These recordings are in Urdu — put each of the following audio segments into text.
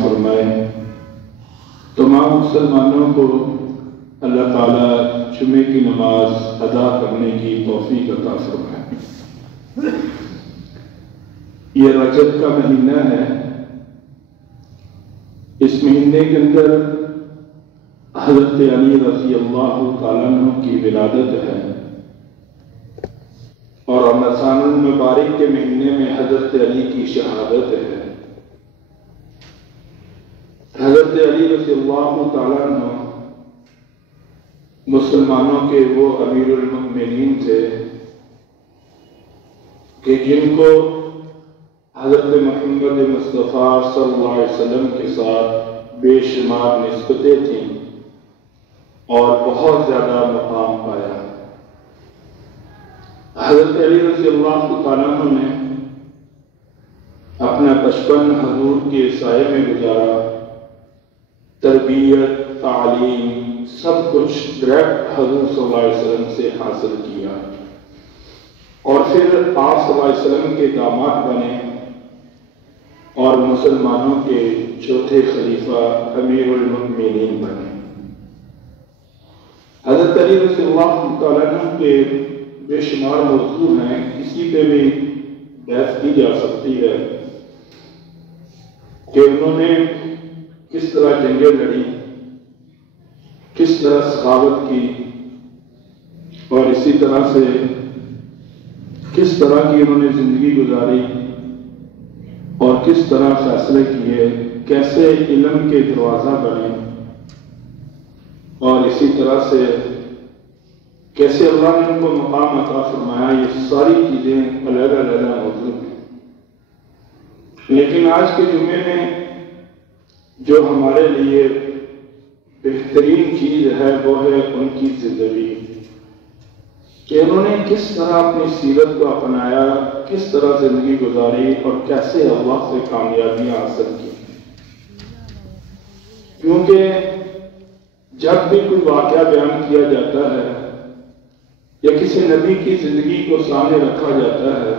فرمائے۔ تمام مسلمانوں کو اللہ تعالیٰ جمعے کی نماز ادا کرنے کی توفیق عطا فرمائے۔ یہ رجب کا مہینہ ہے، اس مہینے کے اندر حضرت علی رضی اللہ تعالیٰ عنہ کی ولادت ہے، اور رمضان المبارک کے مہینے میں حضرت علی کی شہادت ہے۔ حضرت علی رضی اللہ تعالیٰ عنہ مسلمانوں کے وہ امیر المؤمنین تھے کہ جن کو حضرت محمد مصطفیٰ صلی اللہ علیہ وسلم کے ساتھ بے شمار نسبتیں تھیں اور بہت زیادہ مقام پایا۔ حضرت علی رضی اللہ تعالیٰ عنہ نے اپنا بچپن حضور کے سائے میں گزارا، تربیت، تعلیم، سب کچھ ڈائریکٹ حضور صلی اللہ علیہ وسلم سے حاصل کیا، اور پھر آپ صلی اللہ علیہ وسلم کے داماد بنے اور مسلمانوں کے چوتھے خلیفہ امیر المؤمنین بنے۔ حضرت علی رضی اللہ تعالیٰ عنہ کے بے شمار موضوع ہیں، کسی پہ بھی بحث کی جا سکتی ہے کہ انہوں نے کس طرح جنگیں لڑی، کس طرح سخاوت کی، اور اسی طرح سے کس طرح کی انہوں نے زندگی گزاری اور کس طرح فیصلے کیے، کیسے علم کے دروازہ بنے، اور اسی طرح سے کیسے اللہ نے ان کو مقام عطا فرمایا۔ یہ ساری چیزیں علیحدہ علیحدہ موضوع ہیں، لیکن آج کے جمعے میں جو ہمارے لیے بہترین چیز ہے وہ ہے ان کی زندگی، کہ انہوں نے کس طرح اپنی سیرت کو اپنایا، کس طرح زندگی گزاری اور کیسے اللہ سے کامیابیاں حاصل کی۔ کیونکہ جب بھی کوئی واقعہ بیان کیا جاتا ہے یا کسی نبی کی زندگی کو سامنے رکھا جاتا ہے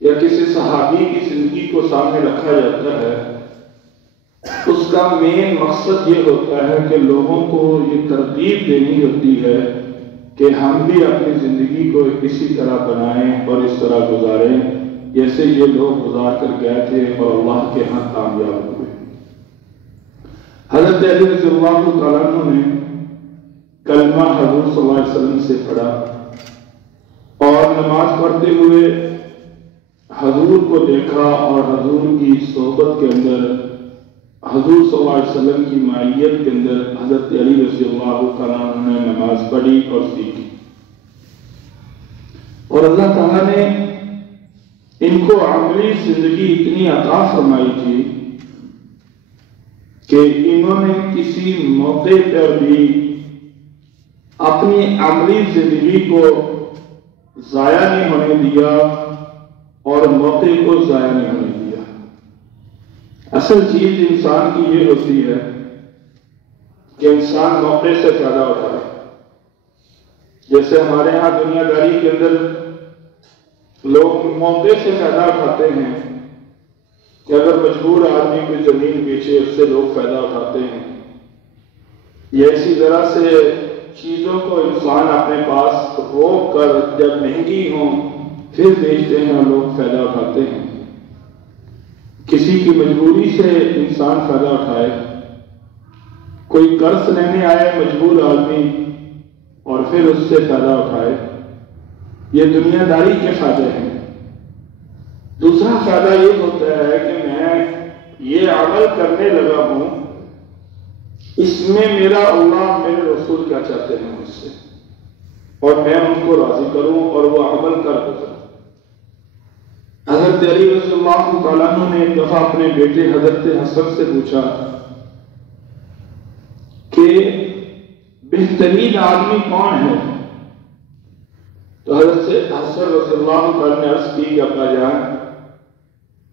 یا کسی صحابی کی زندگی کو سامنے رکھا جاتا ہے، اس کا مین مقصد یہ ہوتا ہے کہ لوگوں کو یہ ترغیب دینی ہوتی ہے کہ ہم بھی اپنی زندگی کو اسی طرح بنائیں اور اس طرح گزاریں جیسے یہ لوگ گزار کر گئے تھے اور اللہ کے ہاں کامیاب ہوئے۔ حضرت علی رضی اللہ تعالیٰ عنہ نے کلمہ حضور صلی اللہ علیہ وسلم سے پڑھا، اور نماز پڑھتے ہوئے حضور کو دیکھا، اور حضور کی صحبت کے اندر، حضور صلی اللہ علیہ وسلم کی معیت کے اندر حضرت علی رضی اللہ تعالیٰ عنہ نے نماز پڑھی اور سیکھی، اور اللہ تعالیٰ نے ان کو عملی زندگی اتنی عطا فرمائی تھی کہ انہوں نے کسی موقع پر بھی اپنی عملی زندگی کو ضائع نہیں ہونے دیا اور موقع کو ضائع نہیں ہونے دیا۔ اصل چیز انسان کی یہ ہوتی ہے کہ انسان موقع سے فائدہ اٹھائے۔ جیسے ہمارے ہاں دنیا داری کے اندر لوگ موقع سے فائدہ اٹھاتے ہیں کہ اگر مجبور آدمی کوئی زمین بیچے اس سے لوگ فائدہ اٹھاتے ہیں، یا اسی طرح سے چیزوں کو انسان اپنے پاس روک کر جب مہنگی ہوں پھر بیچتے ہیں اور لوگ فائدہ اٹھاتے ہیں۔ کسی کی مجبوری سے انسان فائدہ اٹھائے، کوئی قرض لینے آئے مجبور آدمی اور پھر اس سے فائدہ اٹھائے، یہ دنیا داری کے فائدے ہیں۔ دوسرا فائدہ یہ ہوتا ہے کہ میں یہ عمل کرنے لگا ہوں، اس میں میرا اللہ میرے رسول کیا چاہتے ہیں مجھ سے، اور میں ان کو راضی کروں اور وہ عمل کر گزروں۔ حضرت علی رضی اللہ تعالیٰ عنہ نے ایک دفعہ اپنے بیٹے حضرت حسن سے پوچھا کہ بہترین آدمی کون ہے؟ تو حضرت حسن رضی اللہ تعالیٰ نے عرض کی کہ ابا جان،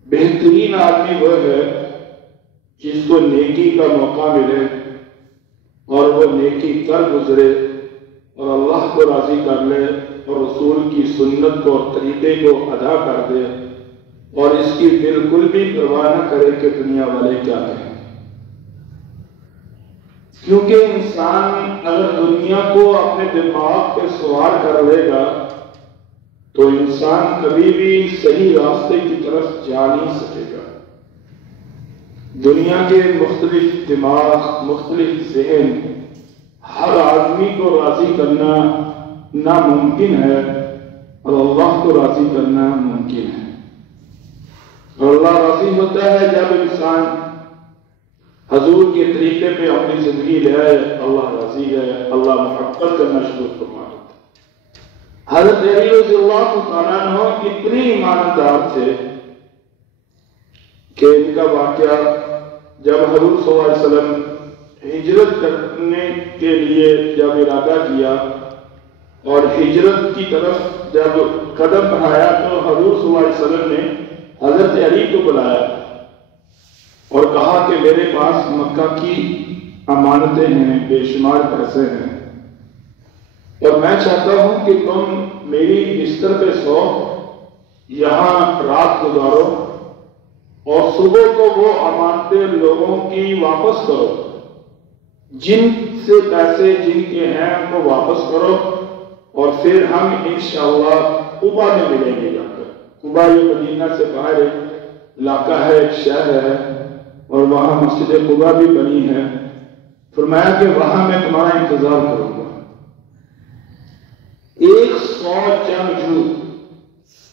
بہترین آدمی وہ ہے جس کو نیکی کا موقع ملے اور وہ نیکی کر گزرے اور اللہ کو راضی کر لے اور رسول کی سنت کو اور طریقے کو ادا کر دے، اور اس کی بالکل بھی پرواہ نہ کرے کہ دنیا والے کیا کہیں، کیونکہ انسان اگر دنیا کو اپنے دماغ پہ سوار کر لے گا تو انسان کبھی بھی صحیح راستے کی طرف جا نہیں سکے گا۔ دنیا کے مختلف دماغ، مختلف ذہن، ہر آدمی کو راضی کرنا ناممکن ہے اور اللہ کو راضی کرنا ممکن ہے۔ اور اللہ راضی ہوتا ہے جب انسان حضور کے طریقے پہ اپنی زندگی لے آئے، اللہ راضی ہے، اللہ محبت کرنا شروع فرما دیتا ہے۔ حضرت علی رضی اللہ تعالیٰ عنہ اتنے ایماندار تھے کہ ان کا واقعہ جب حضور صلی اللہ علیہ وسلم ہجرت کرنے کے لیے جب ارادہ کیا اور ہجرت کی طرف جب قدم بڑھایا تو حضور صلی اللہ علیہ وسلم نے حضرت علی کو بلایا اور کہا کہ میرے پاس مکہ کی امانتیں ہیں، بے شمار پیسے ہیں، اور میں چاہتا ہوں کہ تم میری بستر پہ سو، یہاں رات گزارو اور صبح کو وہ امانتیں لوگوں کی واپس کرو، جن سے پیسے جن کے ہیں ان کو واپس کرو، اور پھر ہم انشاءاللہ قبا میں ملیں گے۔ جا کر قبا یہ مدینہ سے باہر ایک علاقہ ہے، ایک شہر ہے، اور وہاں مسجد قبا بھی بنی ہے۔ فرمایا کہ وہاں میں تمہارا انتظار کروں گا۔ 100 جنگجو،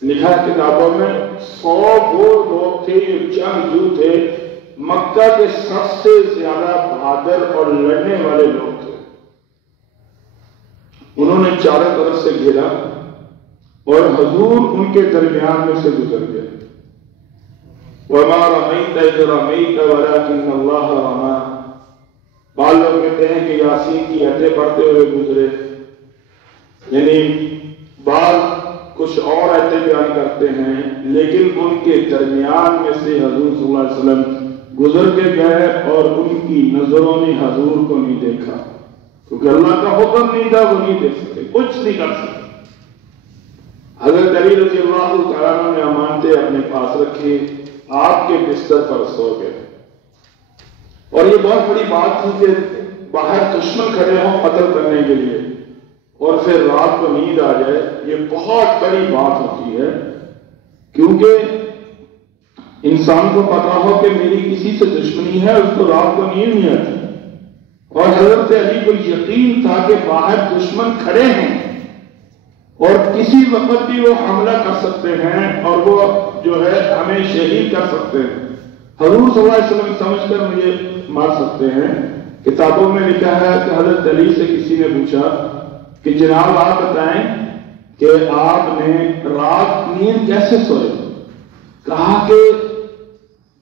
لکھا ہے کتابوں میں 100 وہ لوگ تھے جو جنگجو تھے، مکہ کے سب سے زیادہ بہادر اور لڑنے والے لوگ تھے۔ انہوں نے چاروں طرف سے گھیرا اور حضور ان کے درمیان میں سے گزر گئے۔ وَمَا رَمَيْتَ إِذْ رَمَيْتَ وَلَكِنَّ اللَّهَ رَمَى۔ بعض لوگ کہتے ہیں کہ یاسین کی آیتیں پڑھتے ہوئے گزرے، یعنی بعض کچھ اور آیتیں بیان کرتے ہیں، لیکن ان کے درمیان میں سے حضور صلی اللہ علیہ وسلم گزر کے گئے اور ان کی نظروں نے حضور کو نہیں دیکھا، کیونکہ اللہ کا حکم نہیں تھا، وہ نہیں دیکھ سکے، کچھ نہیں کر سکے۔ حضرت علی رضی اللہ تعالیٰ عنہ نے امانتیں اپنے پاس رکھی، آپ کے بستر پر سو گئے۔ اور یہ بہت بڑی بات تھی کہ باہر دشمن کھڑے ہوں قتل کرنے کے لیے اور پھر رات کو نیند آ جائے، یہ بہت بڑی بات ہوتی ہے، کیونکہ انسان کو پتا ہو کہ میری کسی سے دشمنی ہے، اس کو رات کو نیند نہیں آتی۔ اور حضرت علی کو یقین تھا کہ باہر دشمن کھڑے ہیں اور کسی وقت بھی وہ حملہ کر سکتے ہیں اور وہ جو ہے ہمیں شہید کر سکتے ہیں، حضور صلی اللہ علیہ وسلم سمجھ کر مجھے مار سکتے ہیں۔ کتابوں میں لکھا ہے کہ حضرت علی سے کسی نے پوچھا کہ جناب آپ بتائیں کہ آپ نے رات نیند کیسے سوئے؟ کہا کہ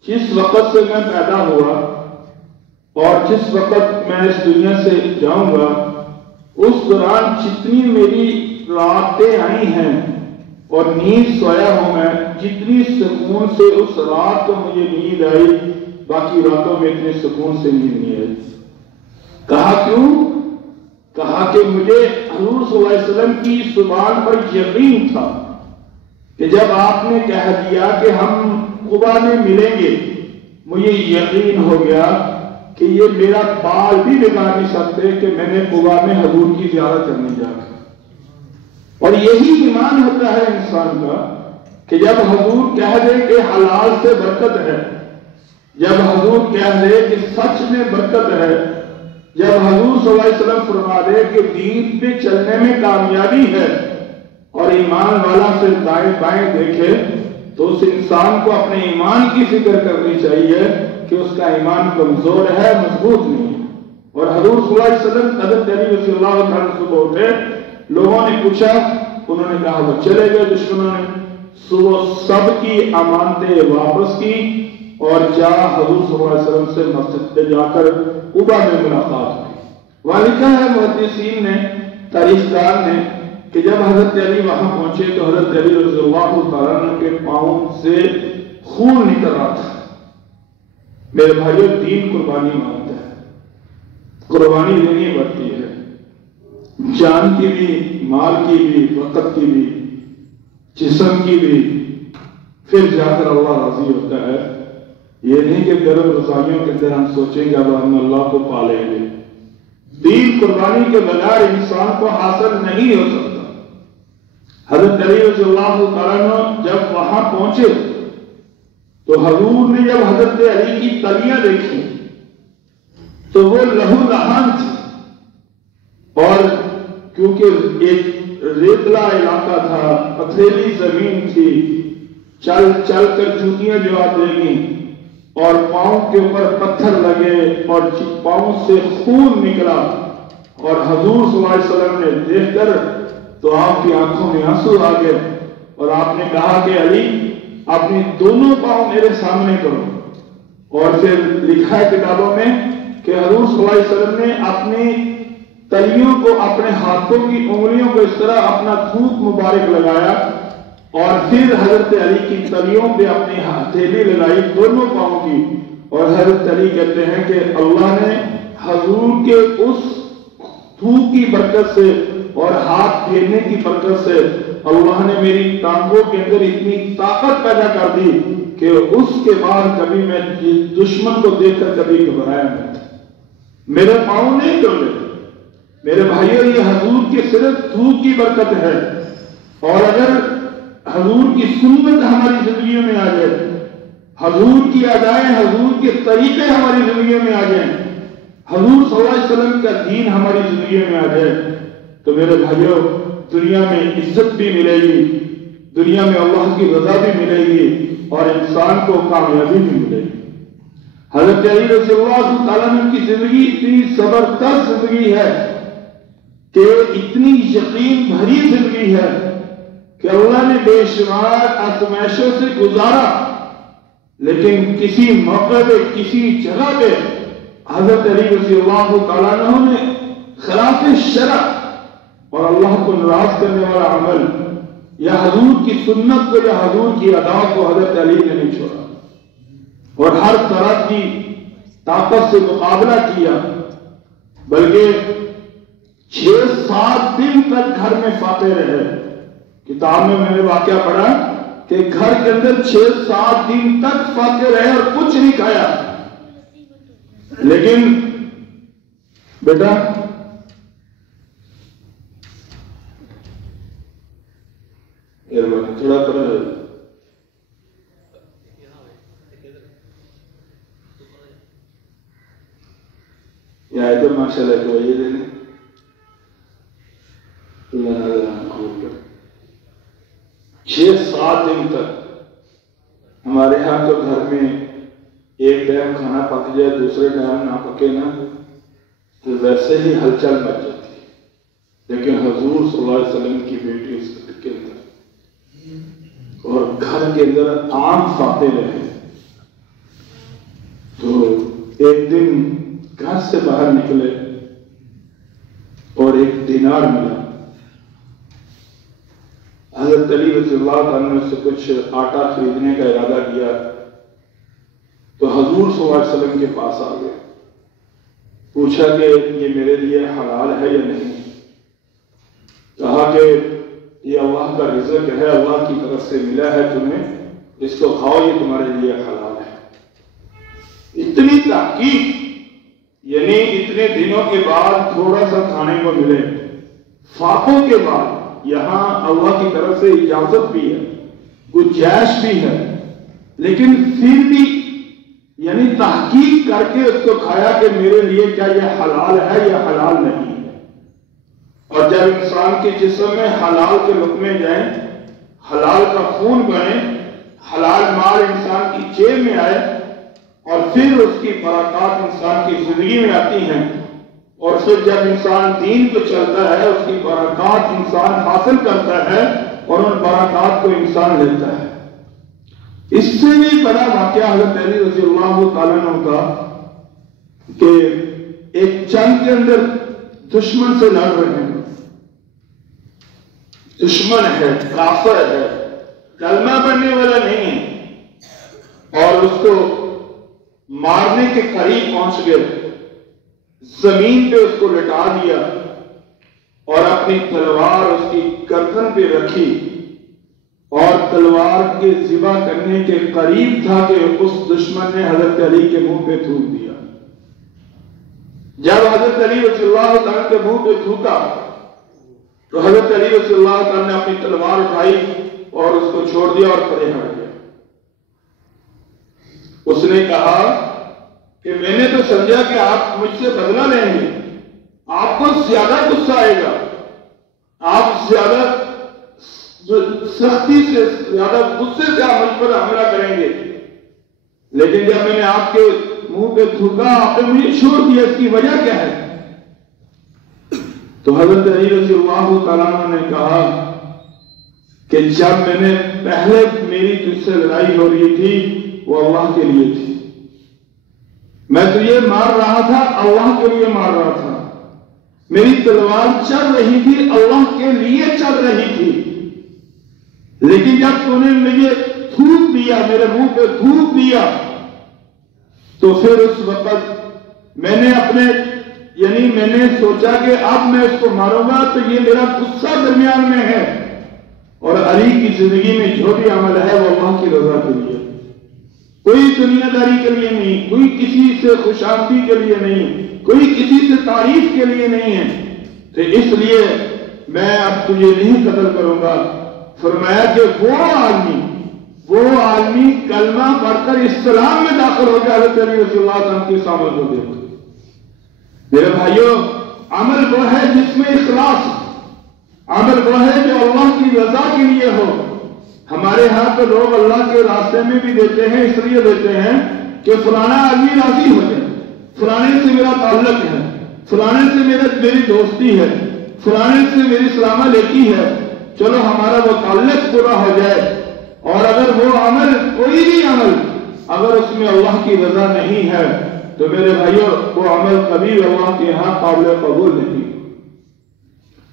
جس وقت سے میں پیدا ہوا اور جس وقت میں اس دنیا سے جاؤں گا، اس دوران جتنی میری راتیں آئی ہیں اور نیند سویا ہوں میں، جتنی سکون سے اس رات کو مجھے نیند آئی، باقی راتوں میں اتنے سکون سے نیند نہیں آئی۔ کہا کیوں؟ کہا کہ مجھے حضور صلی اللہ علیہ وسلم کی زبان پر یقین تھا کہ جب آپ نے کہہ دیا کہ ہم قبا میں ملیں گے، مجھے یقین ہو گیا کہ یہ میرا بال بھی بگاڑ نہیں سکتے کہ میں نے قبا میں حضور کی زیارت کرنے جا کر۔ اور یہی ایمان ہوتا ہے انسان کا کہ جب حضور کہہ دے کہ حلال سے برکت ہے، جب حضور کہہ دے کہ سچ میں برکت ہے، جب حضور صلی اللہ علیہ وسلم فرما دے کہ دین پہ چلنے میں کامیابی ہے، اور ایمان والا پھر دائیں بائیں دیکھے تو اس انسان کو اپنے ایمان کی فکر کرنی چاہیے کہ اس کا ایمان کمزور ہے، مضبوط نہیں ہے۔ اور حضور صلی اللہ علیہ وسلم حضرت علی رضی اللہ عنہ صبح اٹھے، لوگوں نے پوچھا، انہوں نے کہا وہ چلے گئے دشمنوں نے۔ صبح سب کی امانتیں واپس کی اور جا حضور صلی اللہ علیہ وسلم سے مسجد پہ جا کر قبا میں ملاقات کی۔ وہاں لکھا ہے محدثین نے، تاریخ دان نے، کہ جب حضرت علی وہاں پہنچے تو حضرت علی رضی اللہ تعالیٰ عنہ کے پاؤں سے خون نکل رہا تھا۔ میرے بھائیو، دین قربانی مانگتا ہے، قربانی دینی پڑتی ہے، جان کی بھی، مال کی بھی، وقت کی بھی، جسم کی بھی، پھر جا کر اللہ راضی ہوتا ہے۔ یہ نہیں کہ گرم رضائیوں کے اندر ہم سوچیں گے اب ہم اللہ کو پالیں گے۔ دین قربانی کے بغیر انسان کو حاصل نہیں ہو سکتا۔ حضرت علی رضی اللہ تعالیٰ عنہ جب وہاں پہنچے تو حضور نے جب حضرت علی کی تلیاں دیکھی تو وہ لہو لہان تھی، اور کیونکہ ایک ریتلا علاقہ تھا، پتھریلی زمین تھی، چل چل کر جوتیاں جو آتے گئیں اور پاؤں کے اوپر پتھر لگے اور پاؤں سے خون نکلا، اور حضور صلی اللہ علیہ وسلم نے دیکھ کر تو آپ کی آنکھوں میں آنسو آ گئے، اور آپ نے کہا کہ علی اپنی دونوں پاؤں میرے سامنے کرو۔ اور پھر لکھا ہے کتابوں میں کہ حضور صلی اللہ علیہ وسلم نے اپنی تلیوں کو، اپنے ہاتھوں کی انگلیوں کو اس طرح اپنا تھوک مبارک لگایا، اور پھر حضرت علی کی تلیوں پہ اپنی ہتھیلی لگائی دونوں پاؤں کی، اور حضرت علی کہتے ہیں کہ اللہ نے حضور کے اس تھوک کی برکت سے اور ہاتھ پھیرنے کی برکت سے اللہ نے میری ٹانگوں کے اندر اتنی طاقت پیدا کر دی کہ اس کے بعد کبھی میں دشمن کو دیکھ کر کبھی گھبرایا نہیں، میرے پاؤں نہیں ڈولے۔ میرے بھائیوں، یہ حضور کے صرف تھوک کی برکت ہے، اور اگر حضور کی سنت ہماری زندگیوں میں آ جائے، حضور کی ادائیں، حضور کے طریقے ہماری زندگیوں میں آ جائیں، حضور صلی اللہ علیہ وسلم کا دین ہماری زندگیوں میں آ جائے، تو میرے بھائیوں دنیا میں عزت بھی ملے گی، دنیا میں اللہ کی رضا بھی ملے گی، اور انسان کو کامیابی بھی ملے گی۔ حضرت علی رضی اللہ تعالیٰ عنہ کی زندگی اتنی زبردست زندگی ہے کہ اتنی یقین بھری زندگی ہے کہ اللہ نے بے شمار آزمائشوں سے گزارا، لیکن کسی موقع پہ، کسی جگہ پہ حضرت علی رضی اللہ تعالیٰ عنہ نے خلاف شرع اور اللہ کو ناراض کرنے والا عمل یا حضور کی سنت کو یا حضور کی ادا کو حضرت علی نے نہیں چھوڑا، اور ہر طرح کی طاقت سے مقابلہ کیا، بلکہ 6-7 دن تک گھر میں فاتح رہے۔ کتاب میں نے واقعہ پڑھا کہ گھر کے اندر 6-7 دن تک فاتح رہے اور کچھ نہیں کھایا، لیکن بیٹا تھوڑا پر یا ادھر ماشاء اللہ کو یہ دینے 6-7 دن تک ہمارے ہاں تو گھر میں ایک ٹائم کھانا پک جائے، دوسرے ٹائم نہ پکے نا تو ویسے ہی ہلچل مچ جاتی ہے، لیکن حضور صلی اللہ علیہ وسلم کی بیٹی اس کے اندر اور گھر کے اندر عام فاتح رہے۔ تو ایک دن گھر سے باہر نکلے اور ایک دینار ملا، حضرت علی رضی اللہ عنہ سے کچھ آٹا خریدنے کا ارادہ کیا تو حضور صلی اللہ علیہ وسلم کے پاس آ گئے، پوچھا کہ یہ میرے لیے حلال ہے یا نہیں؟ کہا کہ یہ اللہ کا رزق ہے، اللہ کی طرف سے ملا ہے تمہیں، اس کو کھاؤ، یہ تمہارے لیے حلال ہے۔ اتنی تحقیق، یعنی اتنے دنوں کے بعد تھوڑا سا کھانے کو ملے، فاقوں کے بعد یہاں اللہ کی طرف سے اجازت بھی ہے، گنجائش بھی ہے، لیکن پھر بھی یعنی تحقیق کر کے اس کو کھایا کہ میرے لیے کیا یہ حلال ہے یا حلال نہیں ہے۔ اور جب انسان کے جسم میں حلال کے لقمے جائیں، حلال کا خون بنے، حلال مال انسان کی جیب میں آئے، اور پھر اس کی برکات انسان کی زندگی میں آتی ہیں، اور پھر جب انسان دین کو چلتا ہے اس کی برکات انسان حاصل کرتا ہے اور ان برکات کو انسان لیتا ہے۔ اس سے بھی بڑا واقعہ حضرت علی رضی اللہ تعالیٰ عنہ کا کہ ایک جنگ کے اندر دشمن سے لڑ رہے ہیں، دشمن ہے، کافر ہے، کلمہ پڑھنے والا نہیں ہے، اور اس کو مارنے کے قریب پہنچ گئے، زمین پہ اس کو لٹا دیا اور اپنی تلوار اس کی گردن پہ رکھی اور تلوار کے ذبح کرنے کے قریب تھا کہ اس دشمن نے حضرت علی کے منہ پہ تھوک دیا۔ جب حضرت علی رضی اللہ تعالیٰ کے منہ پہ تھوکا تو حضرت علی رضی اللہ تعالیٰ نے اپنی تلوار اٹھائی اور اس کو چھوڑ دیا اور پرے ہٹ گیا۔ اس نے کہا کہ میں نے تو سمجھا کہ آپ مجھ سے بدلہ لیں گے، آپ کو زیادہ غصہ آئے گا، آپ زیادہ سختی سے، زیادہ غصے سے آپ مجھ پر حملہ کریں گے، لیکن جب میں نے آپ کے منہ پہ تھوکا آپ نے مجھے چھوڑ دیا، اس کی وجہ کیا ہے؟ تو حضرت علی رضی اللہ تعالیٰ عنہ نے کہا کہ جب میں نے پہلے میری تجھ سے لڑائی ہو رہی تھی وہ اللہ کے لیے تھی، میں تجھے مار رہا تھا اللہ کے لیے مار رہا تھا، میری تلوار چل رہی تھی اللہ کے لیے چل رہی تھی، لیکن جب تو نے مجھے تھوک دیا، میرے منہ پہ تھوک دیا، تو پھر اس وقت میں نے سوچا کہ اب میں اس کو ماروں گا تو یہ میرا غصہ درمیان میں ہے، اور علی کی زندگی میں جو بھی عمل ہے وہ اللہ کی رضا کے لیے، کوئی دنیا داری کے لیے نہیں، کوئی کسی سے خوشامدی کے لیے نہیں، کوئی کسی سے تعریف کے لیے نہیں ہے، تو اس لیے میں اب تجھے نہیں قتل کروں گا۔ فرمایا کہ وہ عالمی کلمہ پڑھ کر اسلام میں داخل ہو گیا حضرت علی رضی اللہ عنہ کی عمل کو دیکھ۔ میرے بھائیوں، عمل وہ ہے جس میں اخلاص، عمل وہ ہے جو اللہ کی رضا کے لیے ہو۔ ہمارے ہاں تو لوگ اللہ کے راستے میں بھی دیتے ہیں، اس لیے دیتے ہیں کہ فلانا آدمی راضی ہو جائے، فلانے سے میرا تعلق ہے، فلانے سے میری دوستی ہے، فلانے سے میری سلام علیکی ہے، چلو ہمارا وہ تعلق پورا ہو جائے۔ اور اگر وہ عمل، کوئی بھی عمل اگر اس میں اللہ کی رضا نہیں ہے تو میرے بھائیوں وہ عمل کبھی اللہ کے ہاں قابل قبول نہیں۔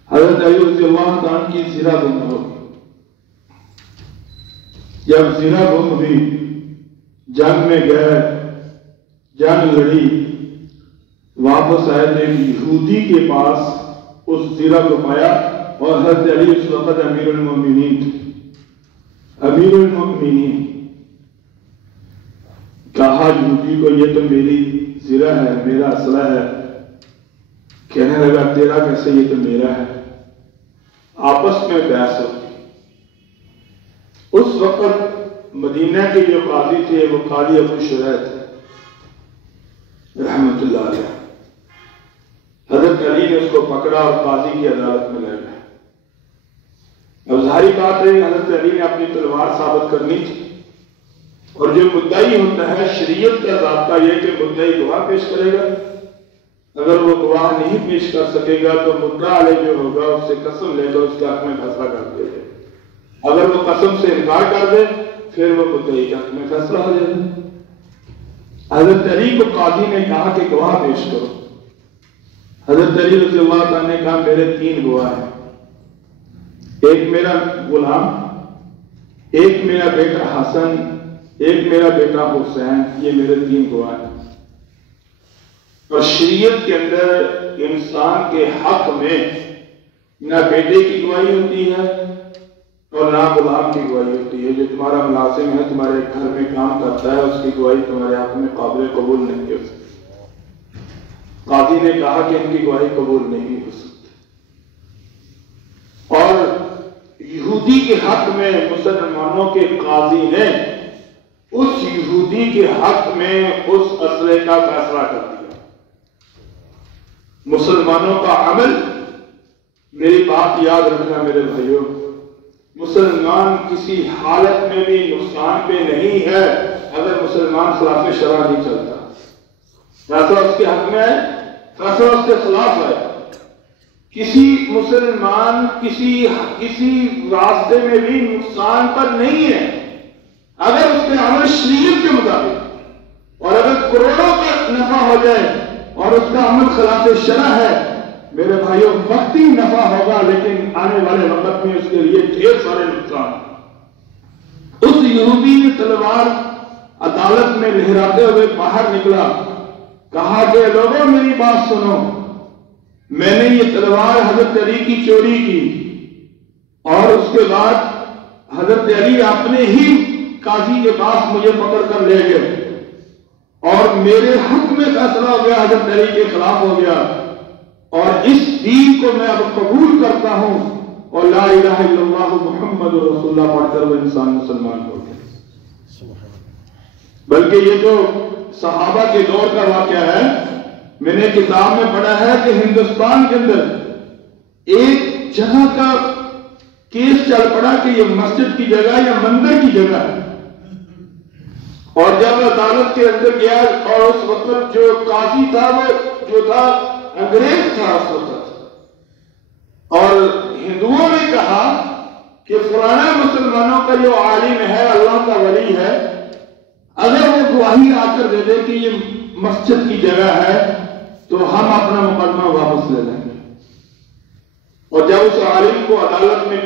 حضرت علی رضی اللہ عنہ کی زرہ گم ہو، جب زرہ گم ہوئی، جنگ میں گئے، جنگ لڑی، واپس آئے تو ایک یہودی کے پاس اس زرہ کو پایا، اور حضرت علی اس وقت امیر المومنین تھے۔ امیر المومنین کہا یہودی کو یہ تو میری زرہ ہے، میرا اسلحہ ہے۔ کہنے لگا تیرا کیسے، یہ تو میرا ہے۔ آپس میں بحث ہوتی۔ اس وقت مدینہ کے جو قاضی تھے وہ قاضی ابو شریح تھے رحمت اللہ علیہ۔ حضرت علی نے اس کو پکڑا اور قاضی کی عدالت میں لے گئے۔ اب ظاہری بات ہے حضرت علی نے اپنی تلوار ثابت کرنی تھی، اور جو مدعی ہوتا ہے شریعت کا ضابطہ یہ کہ مدعی گواہ پیش کرے گا، اگر وہ گواہ نہیں پیش کر سکے گا تو مدعا علیہ جو ہوگا اس سے قسم لے کر اس کے حق میں فیصلہ کر دے گا، اگر وہ قسم سے انکار کر دے پھر وہ مدعی کے حق میں فیصلہ ہو جائے گا۔ حضرت علی کو قاضی نے کہا کہ گواہ پیش کرو۔ حضرت علی رضی اللہ عنہ نے کہا میرے 3 گواہ ہیں، ایک میرا غلام، ایک میرا بیٹا حسن، ایک میرا بیٹا حسین، یہ میرے 3 گواہ ہیں۔ اور شریعت کے اندر انسان کے حق میں نہ بیٹے کی گواہی ہوتی ہے اور نہ غلام کی گواہی ہوتی ہے۔ جو تمہارا ملازم ہے، تمہارے گھر میں کام کرتا ہے، اس کی گواہی تمہارے حق میں قابل قبول نہیں ہو سکتی۔ قاضی نے کہا کہ ان کی گواہی قبول نہیں ہو سکتی، اور یہودی کے حق میں مسلمانوں کے قاضی نے اس یہودی کے حق میں اس مسئلے کا فیصلہ کر دیا۔ مسلمانوں کا عمل، میری بات یاد رکھنا میرے بھائیوں، مسلمان کسی حالت میں بھی نقصان پہ نہیں ہے اگر مسلمان خلاف شرع نہیں چلتا۔ فیصلہ اس کے حق میں ہے، فیصلہ اس کے خلاف ہے۔ کسی مسلمان کسی راستے میں بھی نقصان پر نہیں ہے اگر اس کے عمل شریعت کے مطابق، اور اگر کروڑوں کا نفع ہو جائے اور اس کا عمل خلاف شرع ہے، میرے بھائیوں وقتی نفع ہوگا لیکن آنے والے وقت میں اس کے لیے ڈھیر سارے نقصان۔ اس یہودی نے تلوار عدالت میں لہراتے ہوئے باہر نکلا، کہا کہ لوگوں میری بات سنو، میں نے یہ تلوار حضرت علی کی چوری کی، اور اس کے بعد حضرت علی اپنے ہی قاضی کے پاس مجھے پکڑ کر لے گئے اور میرے حق میں فیصلہ ہو گیا، حضرت علی کے خلاف ہو گیا، اور اس دین کو میں اب قبول کرتا ہوں، اور لا الہ الا اللہ محمد رسول اللہ پڑھ کر وہ انسان مسلمان ہو گیا۔ بلکہ یہ جو صحابہ کے دور کا واقعہ ہے، میں نے کتاب میں پڑھا ہے کہ ہندوستان کے اندر ایک جگہ کا کیس چل پڑا کہ یہ مسجد کی جگہ یا مندر کی جگہ ہے، اور جب عدالت کے اندر گیا اور اس وقت جو قاضی تھا وہ جو تھا انگریز تھا اس وقت، اور ہندوؤں نے کہا کہ فلانا مسلمانوں کا جو عالم ہے، اللہ کا ولی ہے، اگر وہ گواہی آ کر دے دے کہ یہ مسجد کی جگہ ہے تو ہم اپنا مقدمہ واپس لے لیں گے۔ اور جب اس عالم کو عدالت میں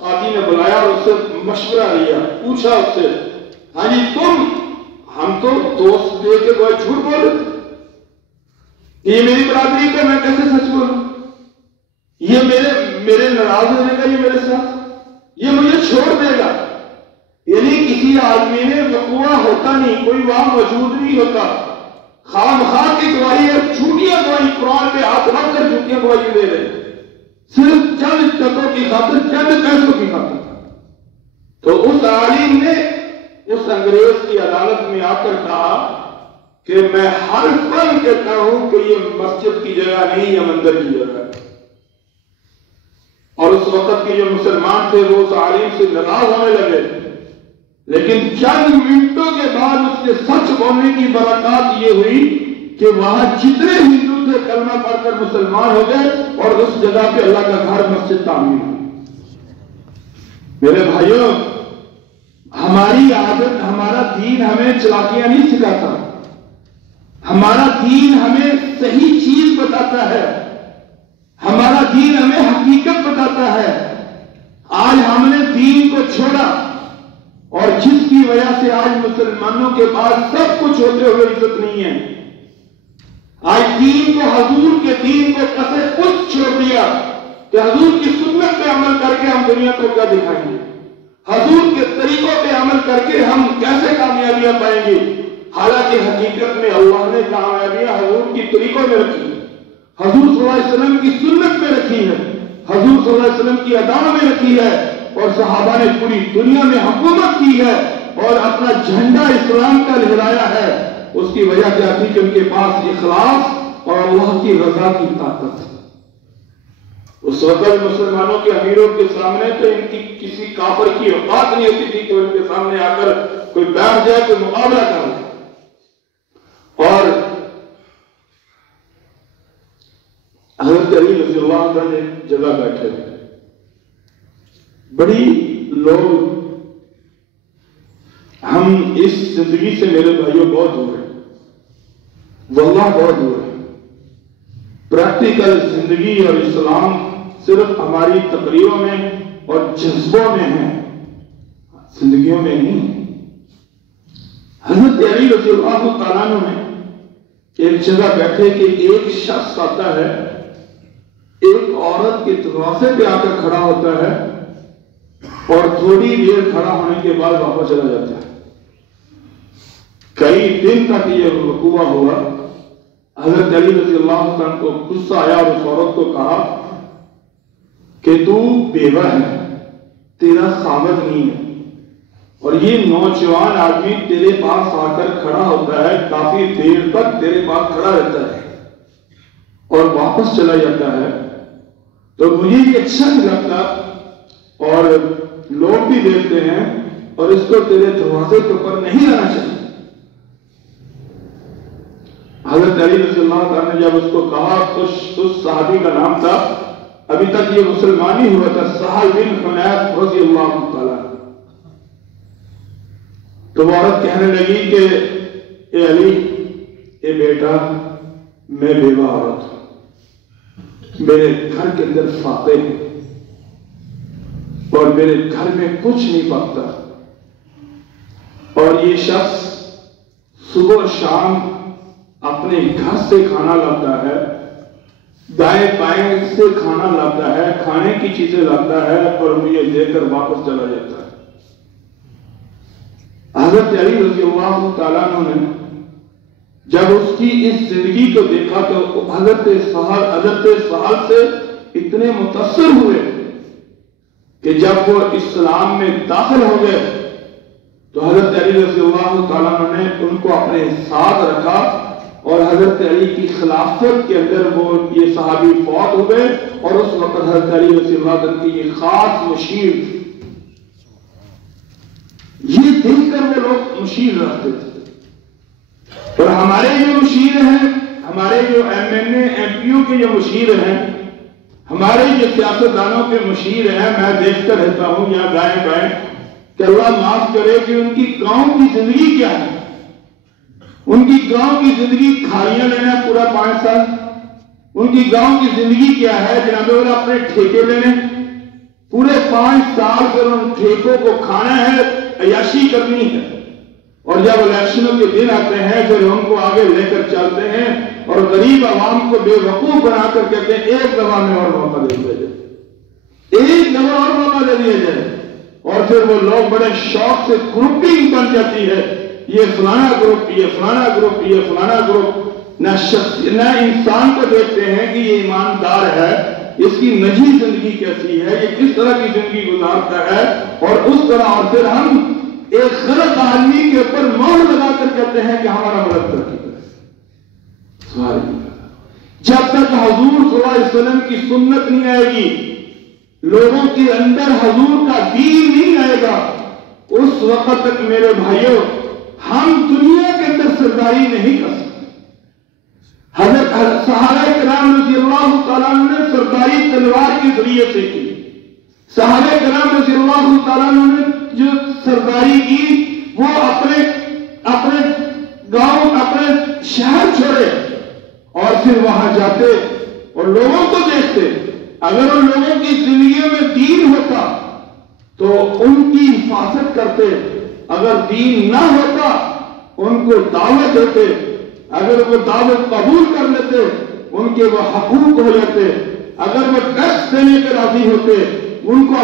قاضی نے بلایا اور اس سے مشورہ لیا، پوچھا اس سے، ہاں جی ہم تو دوست دے کے کوئی جھوٹ بولے، یہ میری برادری کا میں کیسے سچ بولوں، یہ میرے ناراض ہونے کا، یہ میرے ساتھ، یہ مجھے چھوڑ دے گا۔ یعنی کسی آدمی نے وقوع ہوتا نہیں، کوئی وہاں موجود نہیں ہوتا، خام خواہ کی گواہی ہے، جھوٹیاں گواہی، قرآن پہ ہاتھ رکھ کر جھوٹیاں گواہی دے رہے، صرف چند ٹکوں کی خاطر، چند پیسوں کی خاطر۔ تو اس عالم نے اس انگریز کی عدالت میں آ کر کہا کہ میں ہر فن کہتا ہوں کہ یہ مسجد کی جگہ نہیں، یہ مندر کی جگہ ہے۔ اور اس وقت کے جو مسلمان تھے وہ اس عالم سے ناراض ہونے لگے، لیکن چند منٹوں کے بعد اس کے سچ بولنے کی برکات یہ ہوئی کہ وہاں جتنے ہندو تھے کلمہ پڑھ کر مسلمان ہو گئے، اور اس جگہ پہ اللہ کا گھر مسجد تعمیر ہوئی۔ میرے بھائیوں، ہماری عادت، ہمارا دین ہمیں چلاکیاں نہیں سکھاتا، ہمارا دین ہمیں صحیح چیز بتاتا ہے، ہمارا دین ہمیں حقیقت بتاتا ہے۔ آج ہم نے دین کو چھوڑا، اور جس کی وجہ سے آج مسلمانوں کے پاس سب کچھ ہوتے ہوئے عزت نہیں ہے۔ آج دین کو، حضور کے دین کو کسے کچھ چھوڑ دیا کہ حضور کی سنت پہ عمل کر کے ہم دنیا کو کیا دکھائیں گے، حضور کے طریقوں پہ عمل کر کے ہم کیسے کامیابیاں پائیں گے، حالانکہ حقیقت میں اللہ نے کامیابیاں حضور کی طریقوں میں رکھی ہے، حضور صلی اللہ علیہ وسلم کی سنت میں رکھی ہے، حضور صلی اللہ علیہ وسلم کی ادا میں رکھی ہے، اور صحابہ نے پوری دنیا میں حکومت کی ہے اور اپنا جھنڈا اسلام کا لہرایا ہے۔ اس کی وجہ کیا تھی کہ ان کے پاس اخلاص اور اللہ کی رضا کی طاقت ہے۔ اس وقت مسلمانوں کے امیروں کے سامنے تو ان کی کسی کافر کی اوقات نہیں ہوتی تھی کہ ان کے سامنے آ کر کوئی بیٹھ جائے، کوئی مقابلہ کر لے۔ اور حضرت علی رضی اللہ عنہ نے جگہ بیٹھے ہوئے، بڑی لوگ، ہم اس زندگی سے میرے بھائیوں بہت دور ہیں، واللہ بہت دور ہے۔ پریکٹیکل زندگی اور اسلام صرف ہماری تقریروں میں اور جذبوں میں ہے، زندگیوں میں نہیں۔ حضرت علی رضی اللہ تعالیٰ عنہ نے ایک جگہ بیٹھے کہ ایک شخص آتا ہے، ایک عورت کے دروازے پہ آ کر کھڑا ہوتا ہے، اور تھوڑی دیر کھڑا ہونے کے بعد واپس چلا جاتا ہے۔ کئی دن تک یہ وقوع ہوا۔ حضرت علی رضی اللہ عنہ کو غصہ آیا اور اس عورت کو کہا کہ تو بیوہ ہے، تیرا خاوند نہیں ہے، اور یہ نوجوان آدمی تیرے پاس آ کر کھڑا ہوتا ہے، کافی دیر تک تیرے پاس کھڑا رہتا ہے اور واپس چلا جاتا ہے، تو مجھے یہ اچھا نہیں لگتا، اور لوگ بھی دیکھتے ہیں، اور اس کو تیرے دروازے کے اوپر نہیں آنا چاہیے۔ حضرت علی رضی اللہ عنہ نے جب اس کو کہا، اس صحابی کا نام تھا، ابھی تک یہ مسلمان ہی ہوا تھا، سہل بن حنیف رضی اللہ تعالیٰ، تو وہ عورت کہنے لگی کہ اے علی، اے بیٹا، میں بیوہ عورت ہوں، میرے گھر کے اندر فاقے ہیں، اور میرے گھر میں کچھ نہیں پکتا، اور یہ شخص صبح شام اپنے گھر سے کھانا لاتا ہے، دائیں بائیں سے کھانا لاتا ہے، کھانے کی چیزیں لاتا ہے، اور مجھے دے کر واپس چلا جاتا ہے۔ حضرت علی رضی اللہ تعالیٰ عنہ نے جب اس کی اس زندگی کو دیکھا تو حضرت سہل سے اتنے متاثر ہوئے کہ جب وہ اسلام میں داخل ہو گئے تو حضرت علی رضی اللہ تعالیٰ عنہ نے ان کو اپنے ساتھ رکھا، اور حضرت علی کی خلافت کے اندر وہ یہ صحابی فوت ہوئے، اور اس وقت حضرت علی رضی اللہ عنہ کی یہ خاص مشیر، یہ دیکھ کر وہ لوگ مشیر رکھتے تھے۔ اور ہمارے جو مشیر ہیں، ہمارے جو M N A M P O کے جو مشیر ہیں، ہمارے جو سیاستدانوں کے مشیر ہیں، میں دیکھتا رہتا ہوں یہاں دائیں بائیں کہ اللہ معاف کرے کہ ان کی گاؤں کی زندگی کیا ہے۔ ان کی گاؤں کی زندگی کھالیاں لینا پورا 5 سال، ان کی گاؤں کی زندگی کیا ہے جناب والا اپنے ٹھیکے لینے پورے 5 سال، پھر ان ٹھیکوں کو کھانا ہے، عیاشی کرنی ہے، اور جب الیکشنوں کے دن آتے ہیں پھر ان کو آگے لے کر چلتے ہیں اور غریب عوام کو بے وقوف بنا کر کہتے ہیں ایک دفعہ میں اور موقع دے دیا جائے، ایک دفعہ اور موقع دے دیا جائے، اور پھر وہ لوگ بڑے شوق سے گروپنگ بن جاتی ہے، یہ فلانا گروپ، یہ فلانا گروپ، یہ فلانا گروپ، نہ انسان کو دیکھتے ہیں کہ یہ ایماندار ہے، اس کی نجی زندگی کیسی ہے، یہ کس طرح کی زندگی گزارتا ہے، اور اس طرح اور پھر ہم ایک غلط آدمی کے اوپر مہر لگا کر کہتے ہیں کہ ہمارا ملک ترقی کرے۔ جب تک حضور صلی اللہ علیہ وسلم کی سنت نہیں آئے گی، لوگوں کے اندر حضور کا دین نہیں آئے گا، اس وقت تک میرے بھائیوں ہم دنیا کے اندر سرداری نہیں کر سکتے۔ حضرت صحابہ کرام رضی اللہ تعالیٰ عنہ نے سرداری تلوار کے ذریعے سے کی، صحابہ کرام رضی اللہ تعالیٰ عنہ نے جو سرداری کی وہ اپنے گاؤں، اپنے شہر چھوڑے اور پھر وہاں جاتے اور لوگوں کو دیکھتے۔ اگر ان لوگوں کی زندگیوں میں دین ہوتا تو ان کی حفاظت کرتے، اگر دین نہ ہوتا ان کو دعوت دیتے، اگر وہ دعوت قبول کر لیتے ان کے وہ حقوق ہو جاتے، اگر وہ ٹیکس دینے کے راضی ہوتے ان کو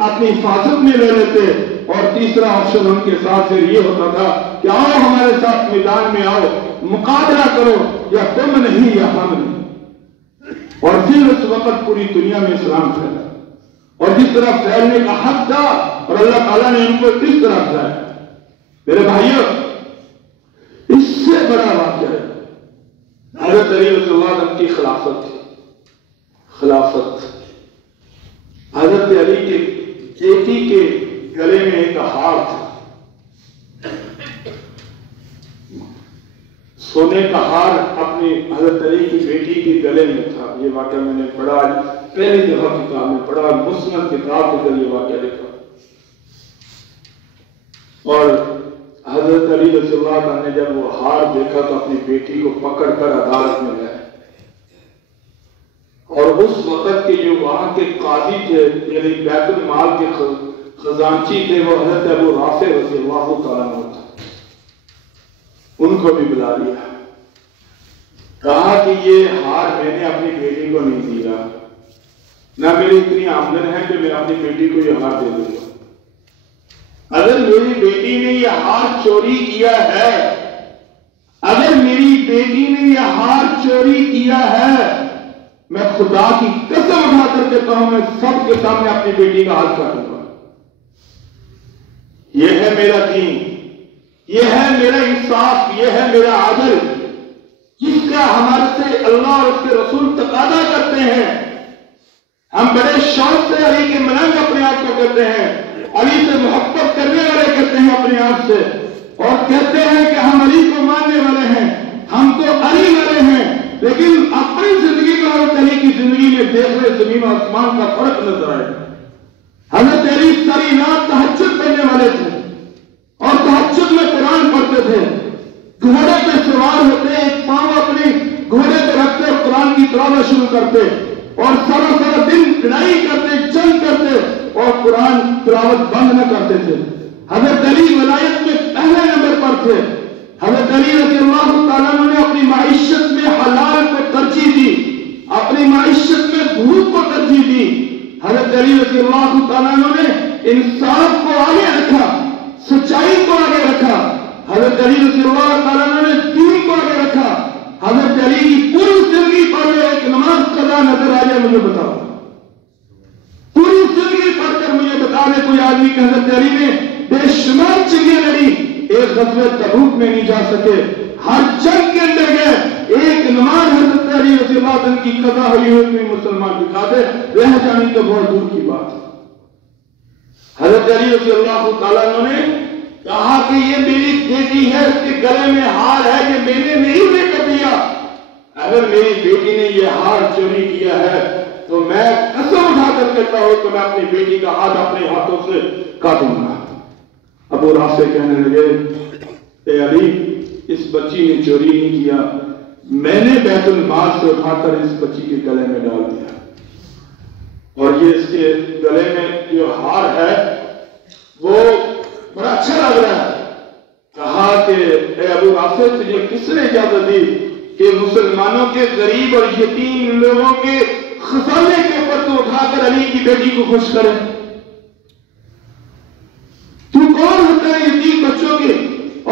اپنی حفاظت میں لے لیتے، اور تیسرا آپشن ان کے ساتھ پھر یہ ہوتا تھا کہ آؤ ہمارے ساتھ میدان میں آؤ، مقابلہ کرو، یا تم نہیں یا ہم نہیں، اور پھر اس وقت پوری دنیا میں اسلام پھیلا، اور جس طرح پھیلنے کا حق تھا اور اللہ تعالیٰ نے ان کو کس طرح پھیلایا۔ میرے بھائیوں اس سے بڑا واقعہ ہے حضرت علی رضی اللہ عنہ کی خلافت۔ حضرت علی کے بیٹی کے گلے میں ایک ہار تھا، سونے کا ہار اپنی حضرت علی کی بیٹی کے گلے میں تھا۔ یہ واقعہ میں نے پڑھا، پہلی دفعہ کتاب میں پڑھا، مسند کتاب کے اندر یہ واقعہ لکھا، اور حضرت علی رضی اللہ عنہ نے جب وہ ہار دیکھا تو اپنی بیٹی کو پکڑ کر عدالت میں لائے، اور اس وقت کے جو وہاں کے قاضی تھے، یعنی بیت المال کے خزانچی تھے، وہ حضرت ابو رافع رضی اللہ تعالیٰ عنہ تھا، ان کو بھی بلا لیا، کہا کہ یہ ہار میں نے اپنی بیٹی کو نہیں دیا، نہ میری اتنی آمدن ہے کہ میں اپنی بیٹی کو یہ ہار دے دوں گا، اگر میری بیٹی نے یہ ہار چوری کیا ہے، اگر میری بیٹی نے یہ ہار چوری کیا ہے، میں خدا کی قسم اٹھا کر کہتا ہوں میں سب کے سامنے اپنی بیٹی کا ہاتھ کاٹوں گا۔ یہ ہے میرا دین، یہ ہے میرا انصاف، یہ ہے میرا عدل، جس کا ہمارے سے اللہ اور اس کے رسول تقاضا کرتے ہیں۔ ہم بڑے شوق سے علی کے ملنگ اپنے آپ کو کہتے ہیں، علی سے محبت کرنے والے کہتے ہیں اپنے آپ سے، اور کہتے ہیں کہ ہم علی کو ماننے والے ہیں، ہم تو علی والے ہیں، لیکن اپنی زندگی میں حضرت علی کی زندگی میں دیکھ رہے زمین و آسمان کا فرق نظر آئے۔ حضرت علی ساری رات تہجد پڑھنے والے تھے، اور تہجد میں قرآن پڑھتے تھے، گھوڑے پہ سوار ہوتے، ایک پاؤں اپنے گھوڑے پہ رکھتے اور قرآن کی تلاوت شروع کرتے، اور سارا دن لڑائی کرتے، جنگ کرتے، اور قرآن تلاوت بند نہ کرتے تھے۔ حضرت علی ولایت میں پہلے نمبر پر تھے۔ حضرت علی رضی اللہ تعالیٰ عنہ نے اپنی معیشت میں حلال کو ترجیح دی، اپنی معیشت میں بھوک کو ترجیح دی۔ حضرت علی رضی اللہ تعالیٰ عنہ نے انصاف کو آگے رکھا، سچائی کو آگے رکھا۔ جگہ نظر آ جائے مجھے بتاؤ، پوری زندگی پڑھ کر مجھے بتا دے کوئی آدمی کہ حضرت علی نے بے شمار جنگیں لڑی، ایک غزوہ تبوک میں نہیں جا سکے، ہر جنگ کے اندر گئے، ایک نماز حضرت علی رضی اللہ عنہ کی قضا ہوئی ہوئی مسلمان دکھاتے، رہ جانے تو بہت دور کی بات ہے۔ حضرت علی رضی اللہ تعالیٰ عنہ نے کہا کہ یہ میری بیٹی ہے، اس کے گلے میں ہار ہے، یہ میں نے نہیں لے کر دیا، اگر میری بیٹی نے یہ ہار چوری کیا ہے تو میں قسم اٹھا کر کہتا ہوں کہ میں اپنی بیٹی کا ہاتھ اپنے ہاتھوں سے کاٹوں گا۔ ابو رافع کہنے لگے اے علی، اس بچی نے چوری نہیں کیا، میں نے بیت المال سے اٹھا کر اس بچی کے گلے میں ڈال دیا، اور یہ اس کے گلے میں جو ہار ہے وہ بڑا اچھا لگ رہا ہے۔ کہا کہ اے ابو رافع، تجھے کس نے اجازت دی کہ مسلمانوں کے غریب اور یتیم لوگوں کے خزانے کے اوپر تو اٹھا کر علی کی بیٹی کو خوش کرے؟ تو کون ہوتا ہے یتیم بچوں کے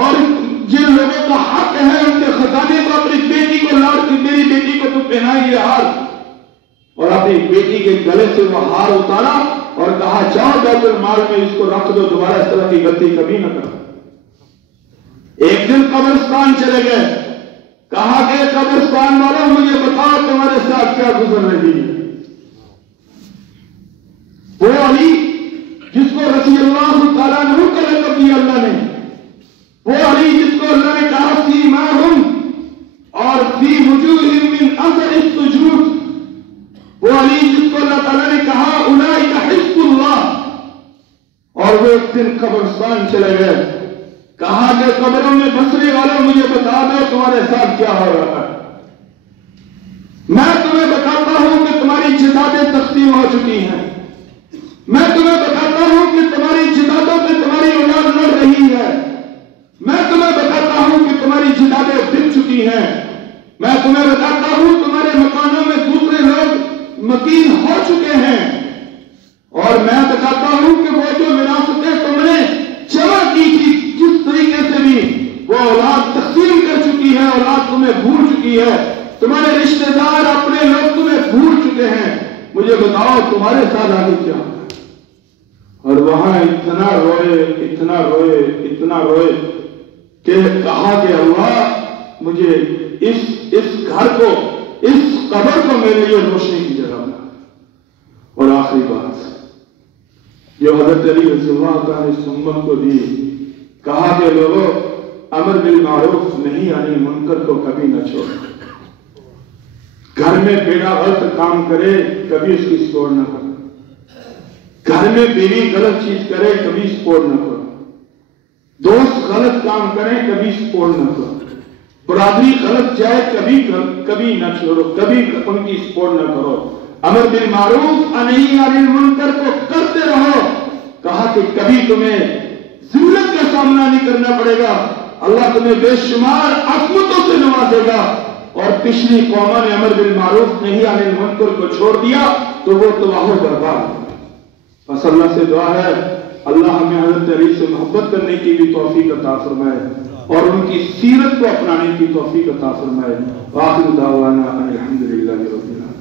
اور جن لوگوں کا حق ہے ان کے خزانے کو اپنی بیٹی کو لاڑ کے میری بیٹی کو تو پہنائی یہ ہار، اور اپنی بیٹی کے گلے سے وہ ہار اتارا اور کہا جاؤ بیت المال میں اس کو رکھ دو، دوبارہ اس طرح کی غلطی کبھی نہ کرو۔ ایک دن قبرستان چلے گئے، کہا کہ قبرستان والوں مجھے بتاؤ تمہارے ساتھ کیا گزر رہی ہے؟ وہ علی جس کو رضی اللہ تعالیٰ عنہ کا لقب دیا اللہ نے، وہ علی جس کو اللہ نے کہا سیماہم اور فی وجوہہم من اثر السجود، وہ علی جس کو اللہ تعالیٰ نے کہا اولئک حزب اللہ، اور وہ ایک دن قبرستان چلے گئے، کہا کہ قبروں میں بسنے والوں مجھے بتا دو تمہارے ساتھ کیا ہو رہا ہے، میں تمہیں بتاتا ہوں کہ تمہاری جدادیں تقسیم ہو چکی ہیں، میں تمہیں بتاتا ہوں کہ تمہاری جدادوں پہ تمہاری اولاد لڑ رہی ہے، میں تمہیں بتاتا ہوں کہ تمہاری جدادیں بک چکی ہیں، میں تمہیں بتاتا ہوں تمہارے مکانوں میں دوسرے لوگ مکین ہو چکے ہیں، اور میں بتاتا ہوں کہ وہ جو وراثتیں تم نے جمع کی تھی جس طریقے سے بھی وہ اولاد تقسیم کر چکی ہے، اولاد تمہیں بھول چکی ہے، تمہارے رشتہ دار اپنے لوگ تمہیں بھول چکے ہیں، مجھے بتاؤ تمہارے ساتھ آگے کیا ہوگا؟ اور وہاں اتنا روئے اتنا روئے اتنا روئے کہ کہا کہ اللہ مجھے اس گھر کو، اس قبر کو میرے لیے روشنی کی جگہ بنا۔ اور آخری بات جو حضرت علی رضی اللہ تعالیٰ نے اس امت کو دی، کہا کہ لوگوں امر بالمعروف نہیں عن منکر کو کبھی نہ چھوڑو، گھر میں بیٹا غلط کام کرے کبھی اس کی سپورٹ نہ کرو، گھر میں بیوی غلط چیز کرے کبھی سپورٹ نہ کرو، دوست غلط کام کریں کبھی سپورٹ نہ کرو، برادری غلط جائے کبھی نہ چھوڑو، کبھی ان کی سپورٹ نہ کرو، امر بالمعروف نہی عن المنکر کو کرتے رہو۔ کہا کہ کبھی تمہیں ذلت کا سامنا نہیں کرنا پڑے گا، اللہ تمہیں بے شمار عظمتوں سے نوازے گا، اور پچھلی قوموں نے امر بالمعروف نہی عن المنکر کو چھوڑ دیا تو وہ تباہ و برباد ہو۔ بس اللہ سے دعا ہے اللہ ہمیں حضرت علی سے محبت کرنے کی بھی توفیق عطا فرمائے اور ان کی سیرت کو اپنانے کی توفیق عطا فرمائے۔ آخر دعوانا الحمدللہ رب العالمین۔